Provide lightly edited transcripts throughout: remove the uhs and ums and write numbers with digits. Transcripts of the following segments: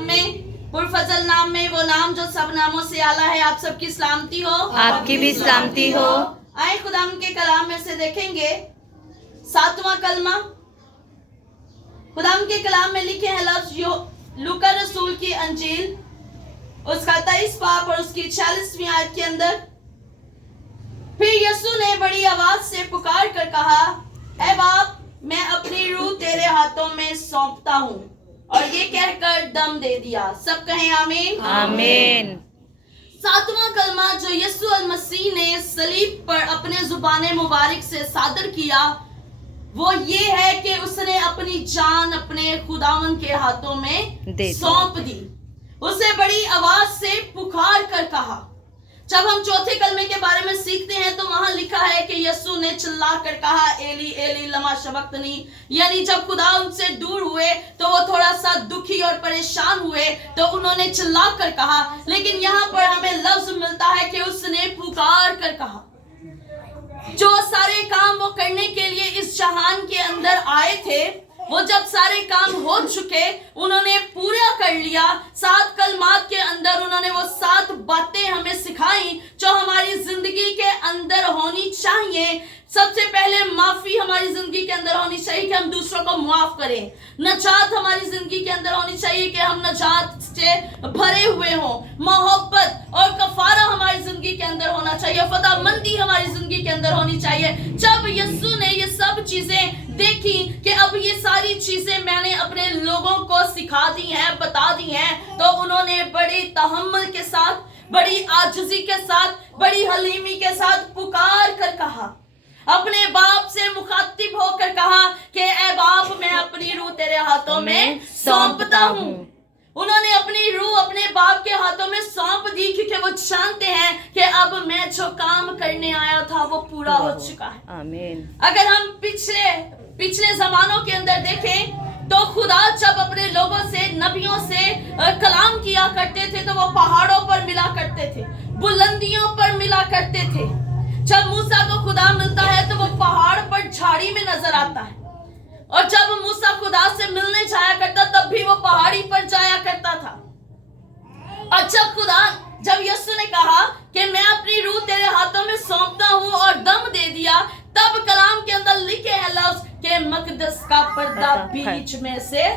में पुरफजल नाम में, वो नाम जो सब नामों से आला है, आप सबकी सलामती हो। आपकी भी सलामती हो। आए खुदा के कलाम में से देखेंगे 7वां कलमा। खुदा के कलाम में लिखे हैं लफ्ज लूका रसूल की अंजील उसका 23 बाब और उसकी 46वीं आयत के अंदर, फिर यीशु ने बड़ी आवाज से पुकार कर कहा, ऐ बाप, मैं अपनी रूह तेरे हाथों में सौंपता हूँ। और ये कहकर दम दे दिया। सब कहें आमीन। आमीन। 7वां कलमा जो यीशु अल मसीह ने सलीब पर अपने जुबान मुबारक से सादर किया, वो ये है कि उसने अपनी जान अपने खुदावन के हाथों में सौंप दी। उसे बड़ी आवाज से पुकार कर कहा। जब हम चौथे कलमे के बारे में सीखते हैं तो वहां लिखा है कि यीशु ने चिल्ला कर कहा, एली एली लमा शबक्तनी, यानी जब खुदा उनसे दूर हुए तो वो थोड़ा सा दुखी और परेशान हुए तो उन्होंने चिल्ला कर कहा। लेकिन यहाँ पर हमें लफ्ज मिलता है कि उसने पुकार कर कहा। जो सारे काम वो करने के लिए इस जहान के अंदर आए थे, वो जब सारे काम हो चुके, उन्होंने पूरा कर लिया। 7 कलमात के अंदर उन्होंने वो 7 बातें हमें सिखाई जो हमारी जिंदगी के अंदर होनी चाहिए। सबसे पहले माफी हमारी जिंदगी के अंदर होनी चाहिए कि हम दूसरों को माफ करें। नजात हमारी जिंदगी के अंदर होनी चाहिए कि हम नजात से भरे हुए हों। मोहब्बत और कफारा हमारी जिंदगी के अंदर होना चाहिए। फदामंदी हमारी जिंदगी के अंदर होनी चाहिए। जब यीशु ने ये सब चीजें देखी कि अब ये सारी चीजें मैंने अपने लोगों को सिखा दी हैं, बता दी हैं, तो उन्होंने बड़ी तहम्मुल के साथ, बड़ी आजिज़ी के साथ, बड़ी हलीमी के साथ पुकार कर कहा, अपने बाप से मुखातिब होकर कहा कि ऐ बाप, मैं अपनी रूह तेरे हाथों में सौंपता हूँ। उन्होंने अपनी रूह अपने बाप के हाथों में सौंप दी क्योंकि वो जानते हैं कि अब मैं जो काम करने आया था वो पूरा हो चुका है। आमीन। अगर हम पिछले जमानों के अंदर देखें तो खुदा जब अपने लोगों से, नबियों से कलाम किया करते थे तो वो पहाड़ों पर मिला करते थे, बुलंदियों पर मिला करते थे। जब मूसा को खुदा मिलता है तो वो पहाड़ पर झाड़ी में नजर आता है, और जब मूसा खुदा से मिलने जाया करता तब भी वो पहाड़ी पर जाया करता था। और जब यीशु ने कहा कि मैं अपनी रूह तेरे हाथों में सौंपता हूँ और दम दे दिया, तब कलाम के अंदर लिखे हैं लफ्ज कि मकदस का पर्दा बीच में से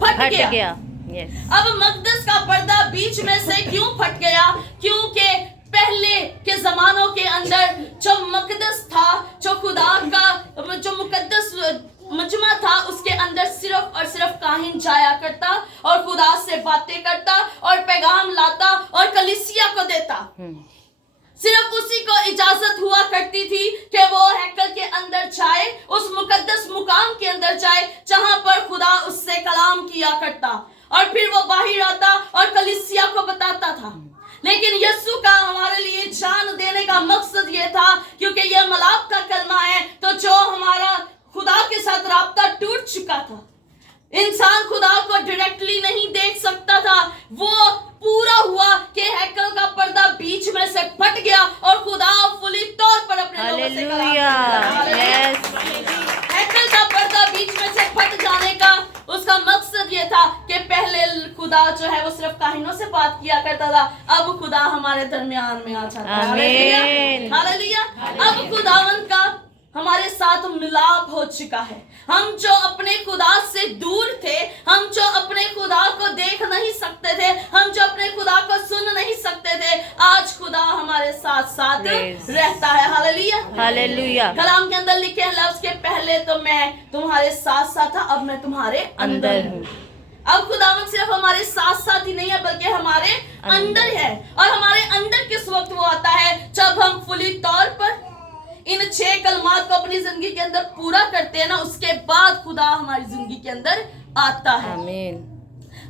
फट गया। अब मकदस का पर्दा बीच में से क्यों फट गया? क्योंकि पहले के जमानों के अंदर जो मकदस था, जो खुदा का जो मुकद्दस मजमा था, उसके अंदर सिर्फ और सिर्फ काहिन जाया करता और खुदा से बातें करता और पैगाम लाता और कलीसिया को देता। सिर्फ उसी को इजाजत हुआ करती थी कि वो हैकल के अंदर जाए, उस मुकद्दस मुकाम के अंदर जाए जहां पर खुदा उससे कलाम किया करता, और फिर वो बाहर आता और कलीसिया को बताता था। लेकिन यीशु का हमारे लिए जान देने का मकसद ये था, क्योंकि ये मलाक का कलमा है, तो जो हमारा खुदा के साथ राब्ता टूट चुका था, इंसान खुदा को डायरेक्टली नहीं देख सकता था, वो पूरा हुआ कि हैकल का पर्दा बीच में से फट गया और खुदा फुली तौर पर अपने लोगों से कलाम करता। हैकल का पर्दा बीच में से फट जाने का उसका मकसद ये था कि पहले खुदा जो है वो सिर्फ काहिनों से बात किया करता था, अब खुदा हमारे दरमियान में आ जाता है। हालेलुया। अब खुदावंद का हमारे साथ मिलाप हो चुका है। हम जो अपने खुदा से दूर थे, हम जो अपने खुदा को देख नहीं सकते थे, हम जो अपने खुदा को सुन नहीं सकते थे, आज खुदा हमारे साथ साथ रहता है। Hallelujah, hallelujah. कलाम के अंदर लिखे हैं लफ्ज के पहले तो मैं तुम्हारे साथ साथ था, अब मैं तुम्हारे अंदर हूँ। अब खुदावंद सिर्फ हमारे साथ साथ ही नहीं है, बल्कि हमारे अंदर है। और हमारे अंदर किस वक्त वो आता है? जब हम फुली तौर पर इन 6 कलमात को अपनी जिंदगी के अंदर पूरा करते हैं ना, उसके बाद खुदा हमारी जिंदगी के अंदर आता है। आमीन।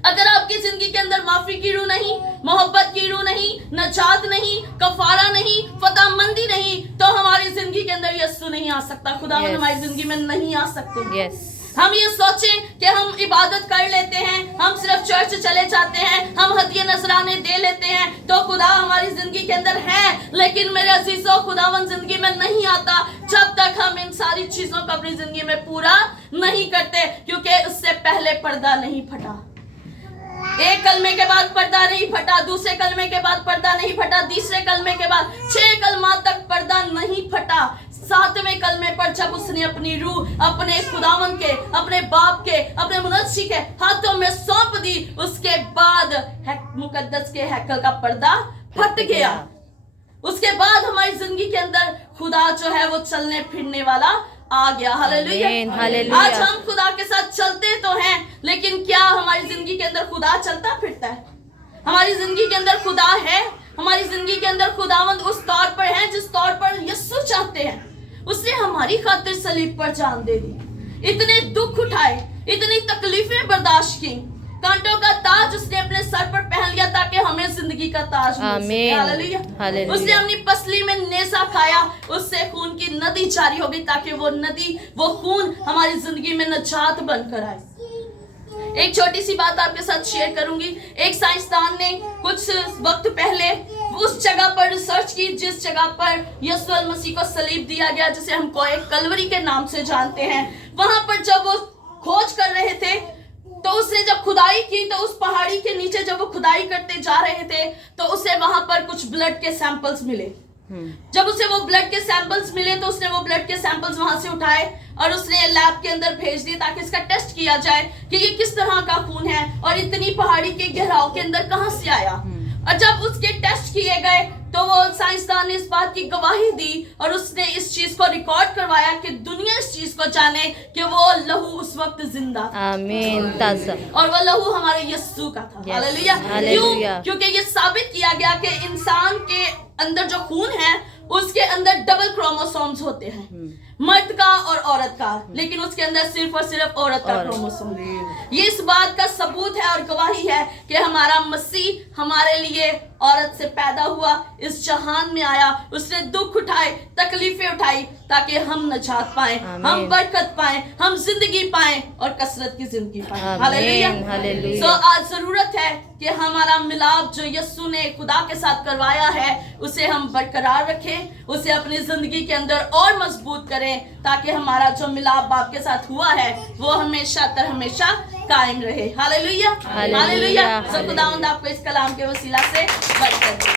अगर आपकी जिंदगी के अंदर माफी की रूह नहीं, मोहब्बत की रूह नहीं, नजात नहीं, कफारा नहीं, फदामंदी नहीं, तो हमारी जिंदगी के अंदर यीशु नहीं आ सकता। खुदा हमारी जिंदगी में नहीं आ सकते। हम ये सोचें कि हम इबादत कर लेते हैं, हम सिर्फ चर्च चले जाते हैं, हम हदिया नजराने दे लेते हैं, तो खुदा हमारी जिंदगी के अंदर है। लेकिन मेरे अजीजों, खुदावंद जिंदगी में नहीं आता जब तक हम इन सारी चीजों को अपनी जिंदगी में पूरा नहीं करते, क्योंकि उससे पहले पर्दा नहीं फटा। एक कलमे के बाद पर्दा नहीं फटा, दूसरे कलमे के बाद पर्दा नहीं फटा, तीसरे कलमे के बाद 6 कलमा तक पर्दा नहीं फटा। 7वें कलमे पर जब उसने अपनी रूह अपने खुदावन के, अपने बाप के, अपने मुनस्सी के हाथों में सौंप दी, उसके बाद मुकद्दस के हैकल का पर्दा फट गया। उसके बाद हमारी जिंदगी के अंदर खुदा जो है वो चलने फिरने वाला आ गया। हालेलुया। आज हम खुदा के साथ चलते तो हैं, लेकिन क्या हमारी जिंदगी के अंदर खुदा चलता फिरता है? हमारी जिंदगी के अंदर खुदा है? हमारी जिंदगी के अंदर खुदावंद उस तौर पर है जिस तौर पर यीशु चाहते हैं? उसने हमारी खातिर सलीब पर जान दे दी, इतने दुख उठाए, इतनी तकलीफें बर्दाश्त की, कांटों का ताज उसने अपने सर पर पहन लिया ताकि हमें जिंदगी का ताज मिल सके। हालेलुया। उसने अपनी पसली में नेसा खाया, उससे खून की नदी जारी हो गई ताकि वो नदी, वो खून हमारी जिंदगी में नजात बनकर आए। एक छोटी सी बात आपके साथ शेयर करूंगी। एक साइंसदान ने कुछ वक्त पहले उस जगह पर रिसर्च की जिस जगह पर यीशु मसीह को सलीब दिया गया, जिसे हम कलवरी के नाम से जानते हैं। वहां पर जब वो खोज कर रहे थे तो उसने जब खुदाई की तो उस पहाड़ी के नीचे जब वो खुदाई करते जा रहे थे तो उसे वहां पर कुछ ब्लड के सैंपल्स मिले। जब उसे वो ब्लड के सैंपल्स मिले तो उसने वो ब्लड के सैंपल्स वहां से उठाए और उसने लैब के अंदर भेज दिए ताकि इसका टेस्ट किया जाए कि ये किस तरह का खून है और इतनी पहाड़ी के गहराव के अंदर कहां से आया। और जब उसके टेस्ट किए गए तो वो साइंसदान ने इस बात की गवाही दी और उसने इस चीज को रिकॉर्ड करवाया कि दुनिया इस चीज को जाने कि वो लहू उस वक्त जिंदा था। आमीन। और वो लहू हमारे यीशु का था। हालेलुया। क्यों? क्योंकि ये साबित किया गया कि इंसान के अंदर जो खून है उसके अंदर डबल क्रोमोसोम्स होते हैं, मर्द का और औरत का, लेकिन उसके अंदर सिर्फ और सिर्फ औरत का क्रोमोसोम है। ये इस बात का सबूत है और गवाही है कि हमारा मसीह हमारे लिए औरत से पैदा हुआ, इस जहान में आया, उसने दुख उठाए, तकलीफें उठाई ताकि हम नजात पाए, हम बरकत पाए, हम जिंदगी पाए और कसरत की जिंदगी पाए। हालेलुया। सो आज जरूरत है कि हमारा मिलाप जो यीशु ने खुदा के साथ करवाया है उसे हम बरकरार रखें, उसे अपनी जिंदगी के अंदर और मजबूत करें ताकि हमारा जो मिलाप बाप के साथ हुआ है वो हमेशा तर हमेशा कायम रहे। हालेलुया। हालेलुया। सो खुदावंद आपको इस कलाम के वसीला से बरकत दे।